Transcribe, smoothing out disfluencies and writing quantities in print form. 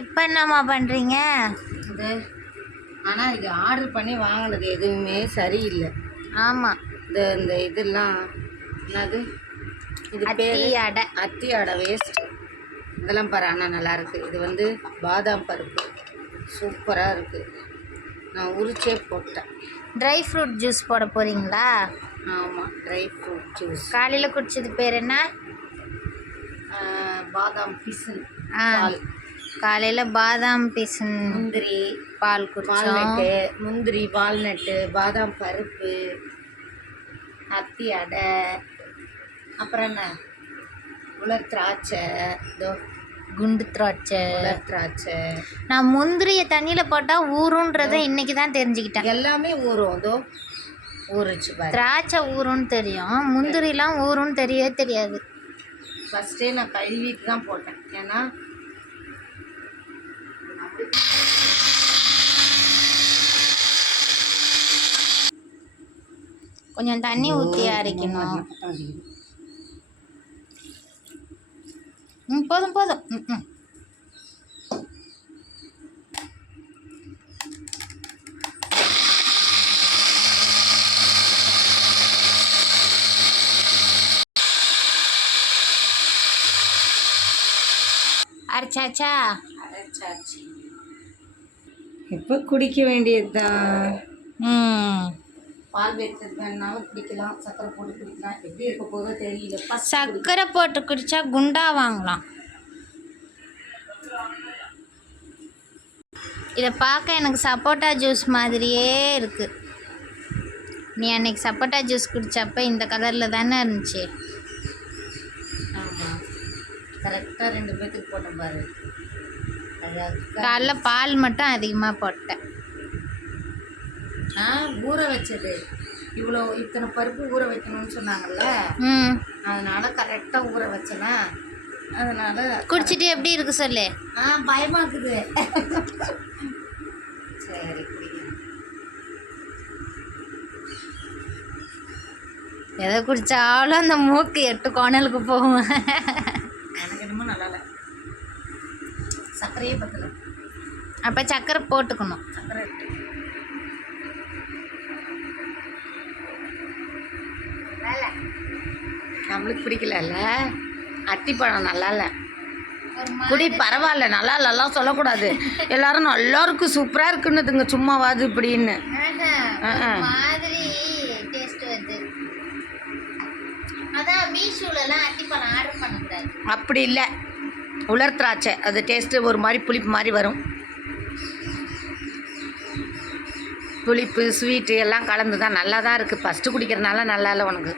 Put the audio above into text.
இப்போ என்னம்மா பண்ணுறீங்க? இது ஆனால் இது ஆர்டர் பண்ணி வாங்கினது எதுவுமே சரியில்லை. ஆமாம், இந்த இதெல்லாம் என்னது இது அத்தி அடை. அத்தி அடை வேஸ்ட் இதெல்லாம் பாரு. ஆனால் நல்லாயிருக்கு. இது வந்து பாதாம் பருப்பு சூப்பராக இருக்குது. நான் உரிச்சே போட்டேன். ட்ரை ஃப்ரூட் ஜூஸ் போட போகிறீங்களா? ஆமாம், ட்ரை ஃப்ரூட் ஜூஸ். காலையில் குடிச்சது பேர் என்ன? பாதாம் பிசின். காலையில் பாதாம் பிசின் முந்திரி பால் குடிச்சோம். முந்திரி வால்நட்டு பாதாம் பருப்பு அத்தி அடை அப்புறம் என்ன உலர் திராட்சை, குண்டு திராட்சை. உலர் திராட்சை. நான் முந்திரியை தண்ணியில் போட்டால் ஊறுன்றதை இன்னைக்கு தான் தெரிஞ்சுக்கிட்டேன். எல்லாமே ஊறும். அதோ ஊறுச்சு பாரு. திராட்சை ஊறுன்னு தெரியும், முந்திரிலாம் ஊறுன்னு தெரியவே தெரியாது. ஃபஸ்ட்டே நான் கழுவிட்டு தான் போட்டேன். ஏன்னா கொஞ்சம் தண்ணி ஊற்றி அரைக்கணும். போதும் போதும். அரைச்சாச்சா? அரைச்சாச்சு. இப்போ குடிக்க வேண்டியது தான். பால் வைக்கிறது வேணாலும் குடிக்கலாம், சர்க்கரை போட்டு குடிக்கலாம். எப்படி இருக்க போதோ தெரியல. சர்க்கரை போட்டு குடித்தா குண்டா வாங்கலாம். இதை பார்க்க எனக்கு சப்போட்டா ஜூஸ் மாதிரியே இருக்குது. நீ அன்னைக்கு சப்போட்டா ஜூஸ் குடித்தப்ப இந்த கலரில் தானே இருந்துச்சு. ஆமாம், கரெக்டாக 2 பேத்துக்கு போட்டேன் பாரு. காலைல பால் மட்டும் அதிகமாக போட்டேன். ஊற வச்சது இத்தனை பருப்பு ஊற வைக்கணும்னு சொன்னாங்கல்ல, அதனால கரெக்டாக ஊற வச்சேன்னா அதனால குடிச்சிட்டு எப்படி இருக்கு சொல்லு. பயமா இருக்குது. சரி குடிக்கிறேன். எதை குடித்தாலும் அந்த மூக்கு 8 கோணலுக்கு போகும். எனக்கு என்னமோ நல்லா இல்லை, சர்க்கரையே பத்தல. அப்போ சர்க்கரை போட்டுக்கணும். சர்க்கரை நம்மளுக்கு பிடிக்கல. அத்திப்பழம் நல்லா இல்லை. குடி பரவாயில்ல, நல்லா இல்லைலாம் சொல்லக்கூடாது. எல்லாரும் நல்லா இருக்கு சூப்பராக இருக்குன்னுதுங்க சும்மாவாது இப்படின்னு. மாதிரி டேஸ்ட் வருது. அதான் மீஷோலலாம் அத்திப்பழம் ஆர்டர் பண்ணக்கூடாது. அப்படி இல்லை, உலர் திராட்சை அது டேஸ்ட்டு ஒரு மாதிரி புளிப்பு மாதிரி வரும். புளிப்பு ஸ்வீட்டு எல்லாம் கலந்து தான் நல்லா தான் இருக்குது. ஃபஸ்ட்டு குடிக்கிறதுனால நல்லா இல்லை உனக்கு.